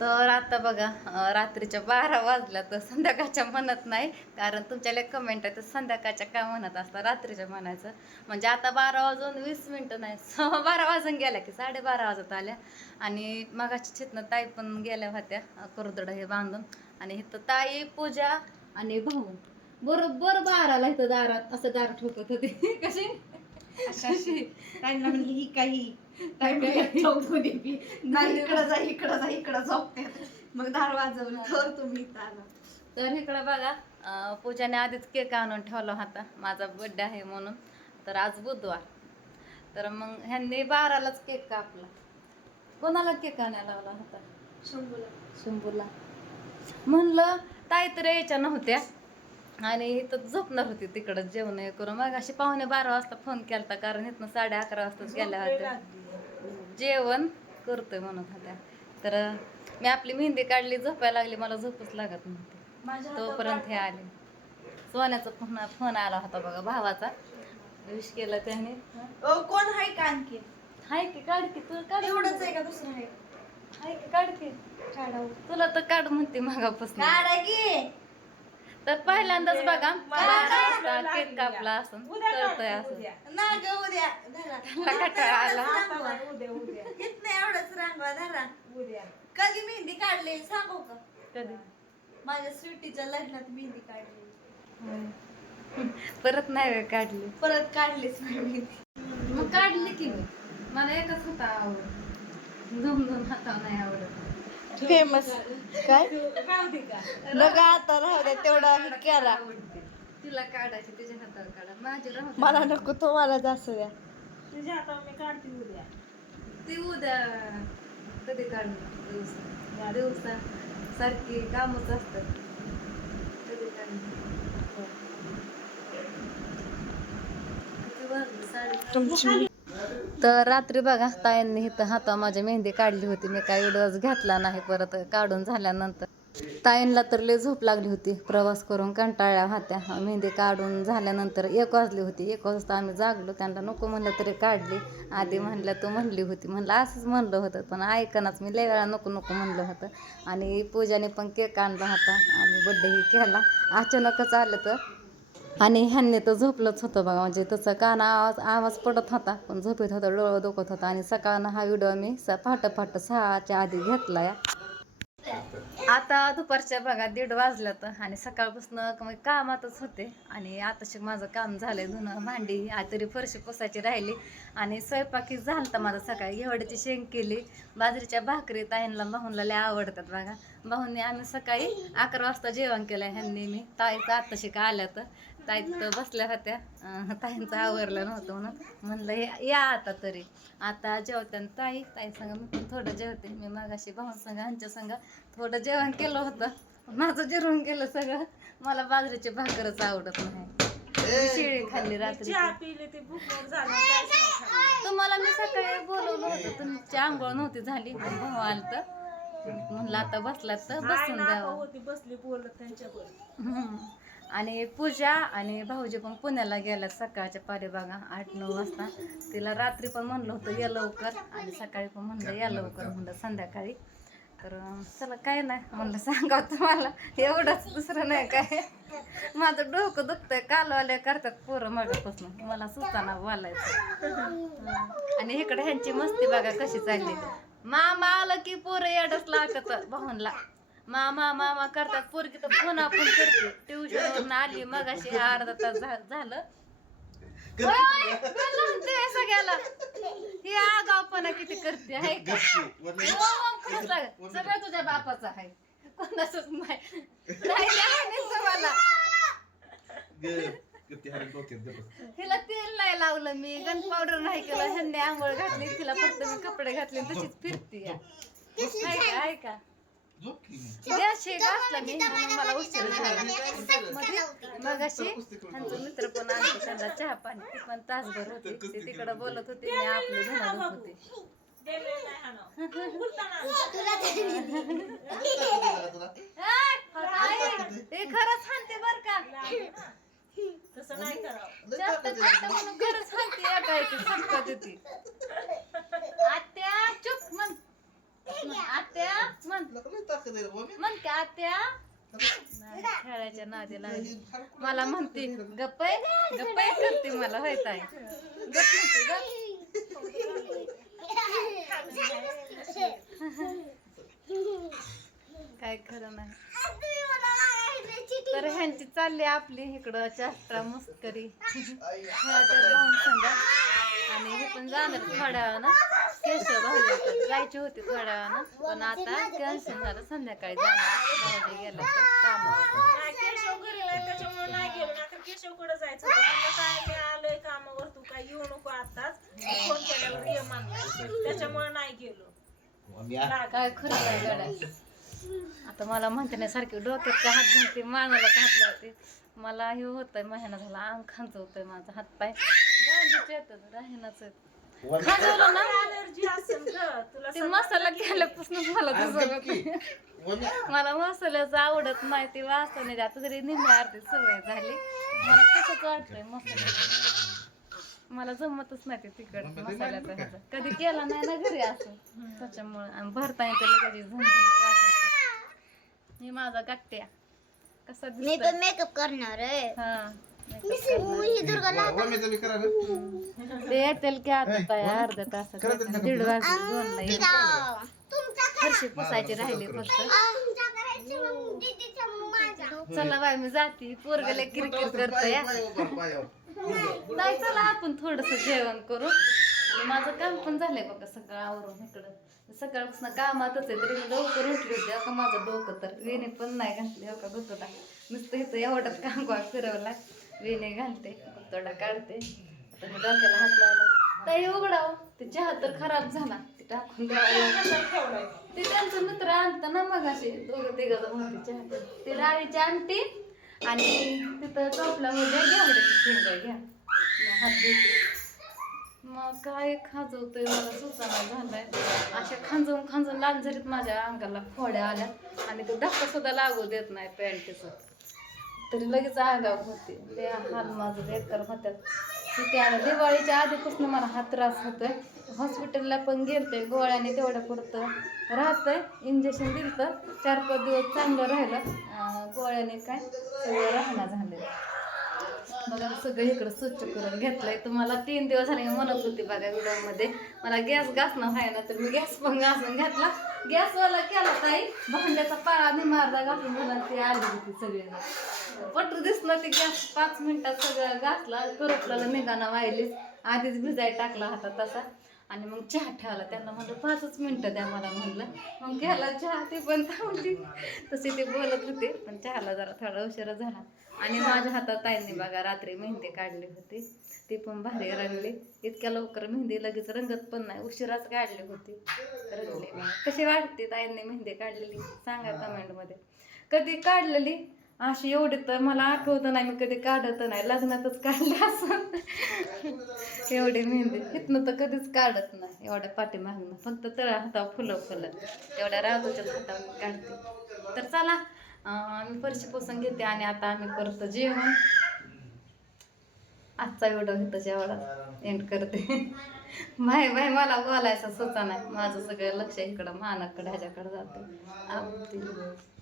तर आता बघा रात्रीच्या बारा वाजल्या तर संध्याकाळच्या म्हणत नाही. कारण तुमच्याला कमेंट आहे तर संध्याकाळच्या काय म्हणत असता रात्रीच्या म्हणायचं. म्हणजे आता बारा वाजून वीस मिनटं नाही सव्वा बारा वाजून गेल्या की साडेबारा वाजत आल्या. आणि मगाची चितनं ताई पण गेल्या होत्या अं, कुरदड हे बांधून. आणि इथं ताई पूजा आणि भाऊ. बरोबर बाराला इथं दारात असं दार ठोकत होते. कशी? अशी त्यांना म्हणली ही काही नाही इकडं जा इकडं जा इकडं झोपते. मग दार वाजवलं तर तुम्ही आला तर इकडं बघा पूजाने आधीच केक आणून ठेवला होता. माझा बर्थडे आहे म्हणून. तर आज बुधवार. तर मग ह्यांनी बारालाच केक कापला. कोणाला केक आणायला लावला होता? शंभूला. शंभूला. म्हणलं ताई तर यायच्या नव्हत्या. आणि इथं झोपणार होती तिकडं जेवण हे करून. मग अशी पाहुणे बारा वाजता फोन केलता कारण इथनं साडे अकरा वाजताच गेल्या होत्या. जेवण करतोय म्हणत होत्या. तर मी आपली मेहंदी काढली झोपायला लागली मला झोपच लागत नव्हती. तोपर्यंत हे आले. सोन्याचा फोन फोन आला होता बघा भावाचा. विश केलं त्याने. कोण आहे का आणखी? हाय की काढ की तू काढ एवढंच आहे का दुसरं आहे हाय की काढ की. काढावं तुला तर काढ म्हणते मागापासून. काढा की. तर पहिल्यांदाच बघा. उद्या वाजता केक कापला असं कळतंय असं ना ग उद्या. कंटाळा आला. नाही एवढंच रांगवा. धरा. कधी मेहंदी काढली सांगू का? कधी? माझ्या स्वीटीच्या लग्नात मेहंदी काढली. परत नाही वेळ काढली. परत काढलीच नाही मेहंदी मग काढली की मी मला एकच होता आवड. दोन हातावर नाही आवडत. फेमस काय? नका आता राहू द्या तेवढा हे केला तिला काढायची तिच्या हातावर काढा. माझी राहू. मला नको तुम्हाला जास्त द्या. ती उद्या कधी काढणार? दिवसा. दिवसा सारखी कामच असतात. कधी काढणार? किती वाजले? साडे- तर रात्री बघा ताईंनी इथं हाता माझ्या मेहंदी काढली होती. मी काही डोस घेतला नाही परत काढून झाल्यानंतर. ताईंला तर लय झोप लागली होती. प्रवास करून कंटाळ्या होत्या. मेहंदी काढून झाल्यानंतर एक वाजली होती. एक वाजता आम्ही जागलो. त्यांना नको म्हणलं तरी काढली. आधी म्हणलं तू म्हणली होती. म्हणलं असंच म्हणलं होतं. पण ऐकनाच मी लय वेळा नको नको म्हणलं होतं. आणि पूजाने पण केक आणला होता. आणि बड्डेही केला. अचानकच आलं तर आणि ह्यांनी तर झोपलंच होतं बघा. म्हणजे तसं काना आवाज आवाज पडत होता पण झोपेत होता डोळं दुखत होता. आणि सकाळनं हा व्हिडिओ मी स पहाटं पहाटे सहाच्या आधी घेतला या. आता दुपारच्या बघा दीड वाजलं तर आणि सकाळपासून मग म्हणजे कामातच होते. आणि आताशी माझं काम झालंय धुणं भांडी आ तरी फरशी पुसायची राहिली. आणि स्वयंपाकी झालं तर माझं सकाळी. घेवड्याची शेंग केली. बाजरीच्या भाकरी ताईंना भाऊनला लय आवडतात बघा. भाऊंनी आम्ही सकाळी अकरा वाजता जेवण केलं ह्यांनी मी. ताईचं आत्ताशी का आल्या तर. ताई तर बसल्या होत्या. ताईंचं आवरलं नव्हतं म्हणून म्हणलं "या- या आता तरी. आता जेवत्या ताई ताई संग मी पण थोडं जेवते. मी मागाशी भाऊन संग ह्यांच्या संग थोडं जेवण केलं होतं. माझं जिरून गेलं सगळं. मला बाजरीची भाकरच आवडत नाही. शिळी खाल्ली रात्री. तुम्हाला मी सकाळी बोलवलं होतं तुमची आंघोळ नव्हती झाली. भाऊ आलं तर म्हणलं आता बसला तर बसून द्यावं. बसली बोलत हम्म. आणि पूजा आणि भाऊजी पण पुण्याला गेल्यात सकाळच्या पारी बघा आठ नऊ वाजता. तिला रात्री पण म्हणलं होतं या लवकर. आणि सकाळी पण म्हणलं या लवकर. म्हणलं संध्याकाळी. तर अं, चला काय नाही. म्हणलं सांगा तुम्हाला एवढंच दुसरं नाही काय. माझं डोकं दुखतंय कालवाल्या करतात पोरं मागापासून. मला सुचाना बोलायचं. आणि इकडे ह्यांची मस्ती बघा कशी चालली. मामा आलं की पोरं येडच लागत भाऊनला. मामा मामा करतात पोरगी तर फोन आपण करते. ट्युशन आली मग अशी अर्धा तास झा- झालं. सगळ्याला. ही आगावपणा किती करते आहे का? हो, हो, खरंच लागत. सगळं तुझ्या बापाचं आहे. नाही. राहिलं आहे नाही मला हिला तेल नाही लावलं मी. गन पावडर नाही केलं. ह्यांनी आंघोळ घातली. तिला फक्त मी कपडे घातले आणि तशीच फिरते. आहे. का आहे का गॅस शेक असला मी म्हणून मला उशीर झाला. मग अशी ह्यांचं मित्र पण आणते त्यांना चहा पाणी ती पण तासभर होते. ते तिकडे बोलत होते मी आपले धुणं धुत होते ते खरंच हानते बर का. तसं नाही करावं. जास्त जास्त म्हणून खरंच हानते या काय ती संपत होती आत्या चुप म्हण. आत्या म्हण. म्हण आहे की आत्या. नाही, खेळायच्या नादी लागली. मला म्हणते गप्पय गप्पय करते मला होय ताई. गप म्हणते गप काय खरं नाही. तर ह्यांची चालली आपली इकडं चाष्टा मस्करी. खेळाच्या भाऊन संघ आणि हे पण जाणार थोड्या वेळानं केशव भाऊ जायची होती थोड्या वेळानं पण आता कॅन्सल झालं संध्याकाळी जाणार. भाऊजी गेला तर कामावर. नाही, केशव घरी नाही त्याच्यामुळे नाही गेलो. ना तर केशवकडे जायचं काय आलोय कामावर? तू काय येऊ नको आताच. फोन केल्यावर ये त्याच्यामुळे नाही गेलो. काय खरं काय गड्या? आता मला म्हणते नाही सारखी डोक्यात का हात घालते मानाला घातलं होते मला हे होतंय महिना झाला अंग खांचवतोय माझा हात पाय. येतात राहिनाच खाजवलं ना? ते मसाला केल्यापासून मला तसं की. होतंय. मला मसाल्याचं आवडत नाही ते वासने आता तरी निम्मी अर्धी सवय झाली. मला तसंच वाटतंय मसाल्याचं मला जमतच नाही ते तिकड मसाल्याचं. कधी केला नाही ना घरी असं. त्याच्यामुळे आणि भरता येते लगेच झणझणीत हे माझा गट्ट्या कसा मी दिसतोय? पण मेकअप करणार आहे. हा ही मी मी करा रे. ते येतील की आता ताई अर्ध्या तासात दीड वाजले दोनला येईल तुमचा फरशी पुसायची राहिली फक्त. आमचा करायचं मग दीदीचा मग माझा. चला बाय मी जाते. पोरगले क्रिकेट करतोय. नाही चला आपण थोडस जेवण करू. आणि माझं काम पण झालंय बघा सगळं आवरून इकडं. सकाळपासून कामातच आहे तरी मी लवकर उठली होती. अका माझं डोकं तर वेणी पण नाही घातली हो का गुतोडा नुसतं इथं एवढंच काम गोळा फिरवला वेणी घालते गुतोडा काढते. आता मी डोक्याला हात लावला. ताई उघडाव. ते चहा तर खराब झाला. ते टाकून ते त्यांचं मित्र आणतं ना मग असे दोघं तिघं होते चहा ते डाळीची आणते आणि तिथं टोपल्यामध्ये घेवड्याची शेंगा घ्या. हात देते मग काय खाजवतोय मला सुचाना झालाय. अशा खांजवून खांजून लांजरीत माझ्या अंगाला फोड्या आल्या आणि तो धक्का सुद्धा लागू देत नाही पॅन्टीचं. तरी लगेच आगाव होते. ते हाल माझं बेकार होत्यात. तिथे आलं दिवाळीच्या आधीपासून मला हा त्रास होतोय. हॉस्पिटलला पण गेलते गोळ्याने तेवढं पुरतं. राहतंय इंजेक्शन दिलं तर चार पाच दिवस चांगलं राहिलं. गोळ्याने काय सगळं राहणं झालं बघा सगळं इकडं स्वच्छ करून घेतलंय. तुम्हाला तीन दिवस झाले म्हणत होती बघा व्हिडिओमध्ये मला गॅस घासणं व्हाय ना तर मी गॅस पण घासून घेतला. गॅसवाला केला ताई भांड्याचा पाळा निमारला घासून मला ती आली होती सगळी पटू दिसलं ते गॅस पाच मिनिटात सगळं घासला करपला निघाना व्हायलीच आधीच भिजाय टाकला होता तसा. आणि मग चहा ठेवला. त्यांना म्हणलं पाचच मिनटं द्या मला म्हणलं. मग घ्यायला चहा ते पण थांबली तसे ते बोलत होते पण चहाला जरा थोडा उशिरा झाला. आणि माझ्या हातात ताईंनी बघा रात्री मेहंदी काढली होती. ती पण भारी रंगली. इतक्या लवकर मेहंदी लगेच रंगत पण नाही उशिराच काढली होती. रंगली. नाही कशी वाटते ताईंनी मेहंदी काढलेली? सांगा कमेंटमध्ये कधी काढलेली? अशी एवढी तर मला आठवतं नाही मी कधी काढत नाही. लग्नातच काढलं असं. एवढी मेहंदी. इथनं तर कधीच काढत नाही एवढ्या पाठीमागनं. फक्त तळा हातावर फुलं फुलं. एवढ्या राजूच्या हातावर काढते. तर चला मी परशी फरशी घेते आणि आता आम्ही करतो जेवण. आजचा व्हिडिओ घेतो जेवढा एंड करते. Bye bye. मला बोलायचं सुचा नाही. माझं सगळं लक्ष इकडं मानाकडं ह्याच्याकडं जातं. आवडते